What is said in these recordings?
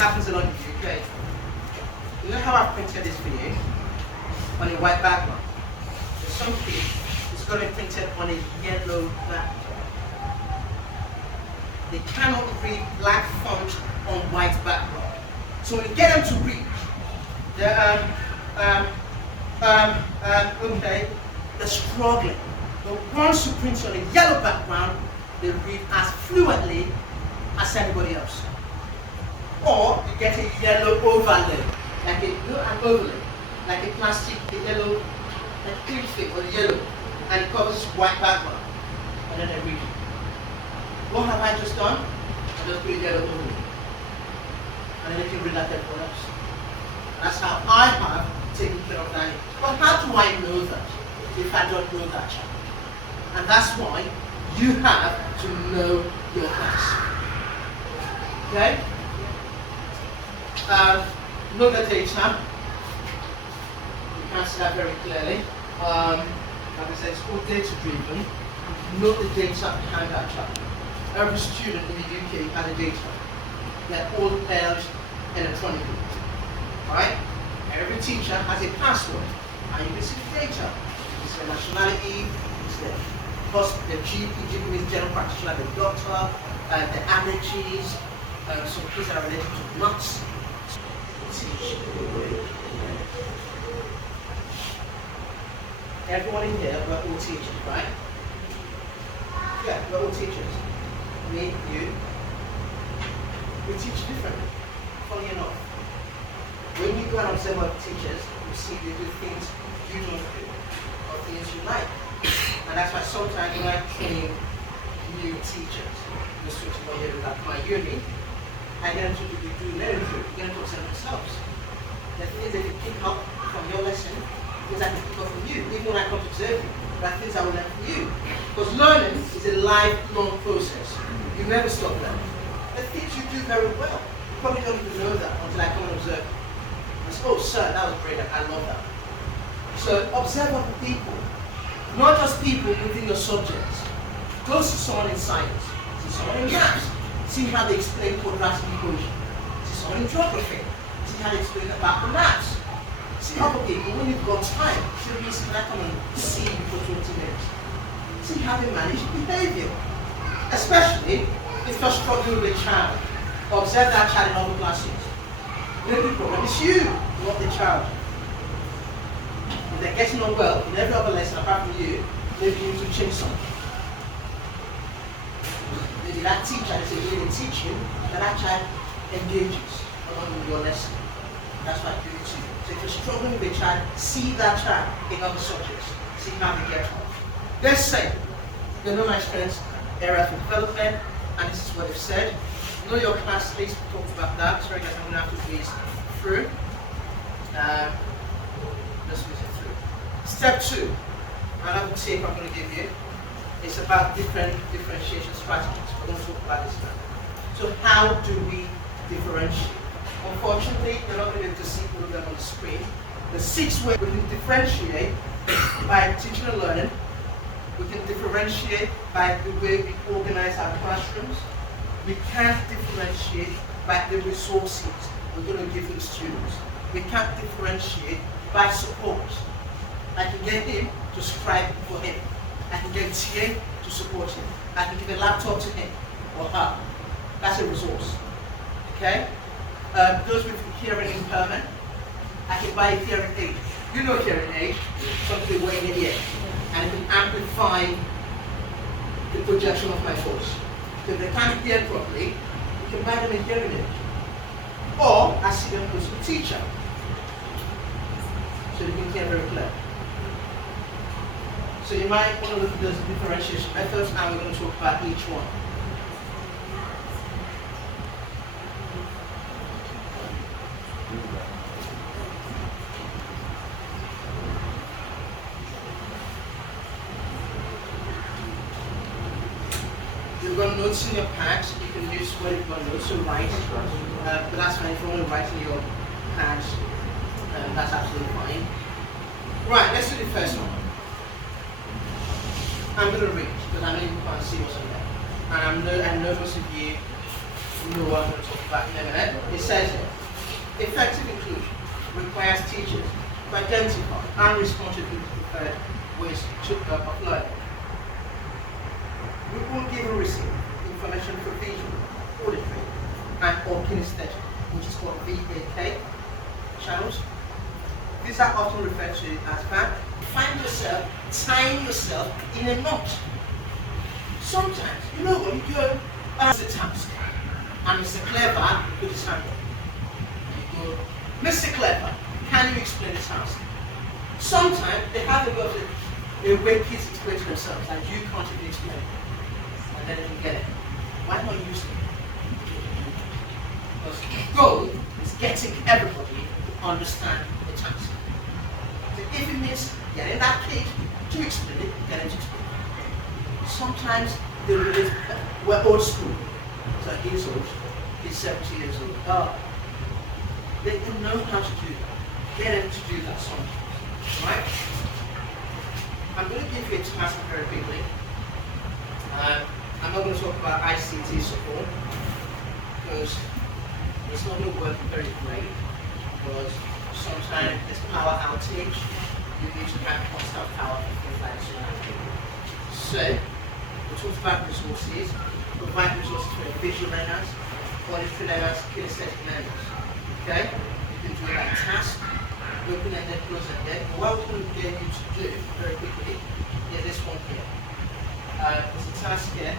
happens a lot in the UK. You know how I've printed this for you? On a white background. There's some kid who's got it printed on a yellow background. They cannot read black font on white background. So when you get them to read, they're okay, they're struggling. But once you print on a yellow background, they read as fluently as anybody else. Or you get a yellow overlay, like an overlay, like a plastic, a yellow, a clean thing or yellow, and it covers white background. And then they read it. What have I just done? I just put a yellow overlay. And then they can read like everyone else. That's how I have taken care of that. But how do I know that if I don't know that child? And that's why you have to know your class. Okay? Know the data. You can see that very clearly. Like I said, it's all data driven. Know the data behind that child. Every student in the UK has a data. They're all held electronically. Right? Every teacher has a password. And you can see the data. It's their nationality, it's their GP means general practitioner, the doctor, the allergies, some kids that are related to nuts. Everyone in here, we're all teachers, right? Yeah, we're all teachers. Me, you. We teach differently, funny enough. When you go and observe other teachers, you see they do things you don't do, or things you like. And that's why sometimes when I train new teachers, the switching on here at my uni, I get them to do learning through, get them to observe themselves. The things that you pick up from your lesson, things I can pick up from you, even when I come to observe you, there are things I will learn from you. Because learning is a lifelong process. You never stop learning. The things you do very well, you probably don't even know that until I come and observe you. I say, oh sir, that was brilliant, I love that. So observe other people, not just people within your subjects. Go see someone in science, see someone in maths, see how they explain quadratic equation, see someone in geography, see how they explain about the maths. See other people, when you've got time, should be can I come and see you for 20 minutes. See how they manage behavior. Especially if you're struggling with a child. Observe that child in other classes. Maybe the problem is you, not the child. If they're getting on well in every other lesson apart from you, maybe you need to change something. Maybe that teacher is a way to teach you that child engages along with your lesson. That's what you do too. So if you're struggling with a child, see that child in other subjects. See how they get on. Let's say, they know my strengths, area for development, and this is what they've said. Know your class list, we talked about that. Sorry guys, I'm going to have to whiz through. Let's whiz it through. Step 2, another tip I'm going to give you, is about different differentiation strategies. We're going to talk about this now. So how do we differentiate? Unfortunately, you're not going to be able to see all of them on the screen. The 6 ways we can differentiate by teaching and learning. We can differentiate by the way we organize our classrooms. We can't differentiate by the resources we're going to give to the students. We can't differentiate by support. I can get him to scribe for him. I can get TA to support him. I can give a laptop to him or her. That's a resource. Okay? Those with hearing impairment, I can buy a hearing aid. You know hearing aid, something way in the ear, and it can amplify the projection of my voice. So if they can't hear properly, you can buy them a hearing aid. Or I see them go to the teacher, so they can hear very clear. So you might want to look at those differentiation methods, and we're going to talk about each one. You've got notes in your pads, you can use what you've got notes to write, but that's fine. If you want to write in your pads, that's absolutely fine. Right, let's do the first one. I'm going to read, because I know you can't see what's on there. And I know most of you know what I'm going to talk about. back in a minute. It says here, effective inclusion requires teachers to identify and respond to the preferred ways of learning. We will give and receive information for visual, auditory, and or kinesthetic, which is called VAK channels. These are often referred to as VAK. Find yourself tying yourself in a knot. Sometimes, you know when you go as a task, and Mr. Clever with his hand up. You go, Mr. Clever, can you explain the task? Sometimes they have a go a way kids explain to themselves and you can't even explain it. And then they can get it. Why not use it? Because the goal is getting everybody to understand the task. So if it means getting that kid to explain it, get him to explain it. Sometimes they relate, we're old school. So he's old, he's 70 years old. Oh, they can know how to do that. Get him to do that sometimes. Right? I'm going to give you a task very quickly. I'm not going to talk about ICT support because it's not going to work very great because sometimes there's power outage. You need to have constant power for things like that. So, we talked about resources, provide resources for visual learners, auditory learners, kinesthetic learners. Okay? You can do that task. Open and then close and then. What we're going to get you to do very quickly is this one here. There's a task here.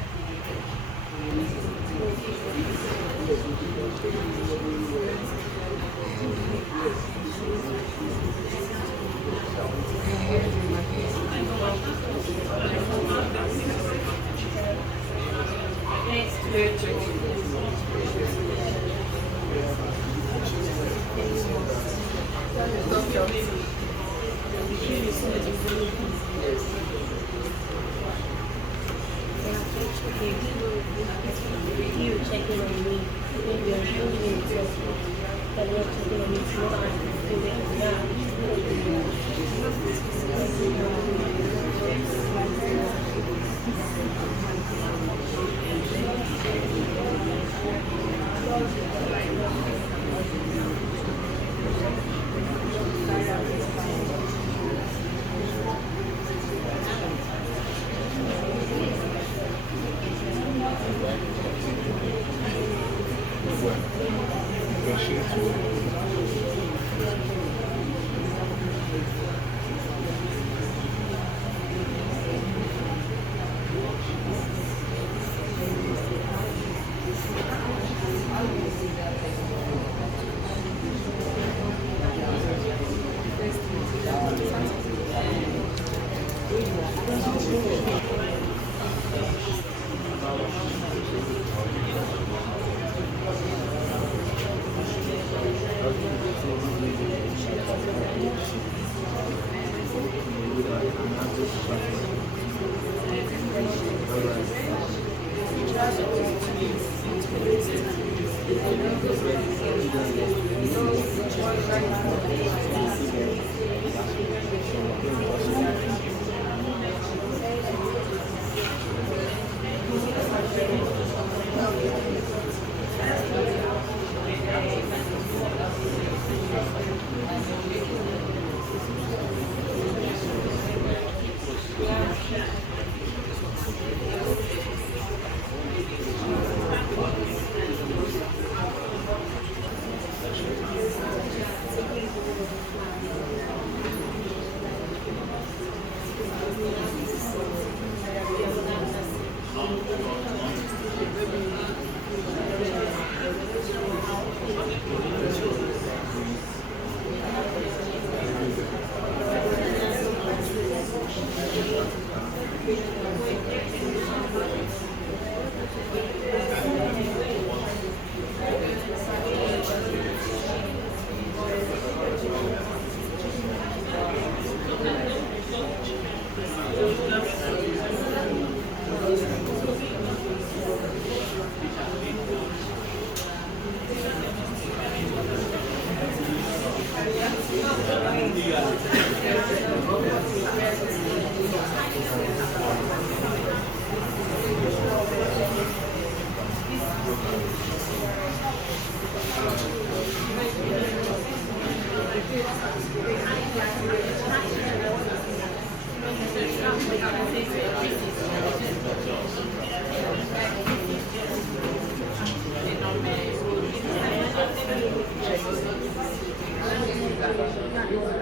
Yes.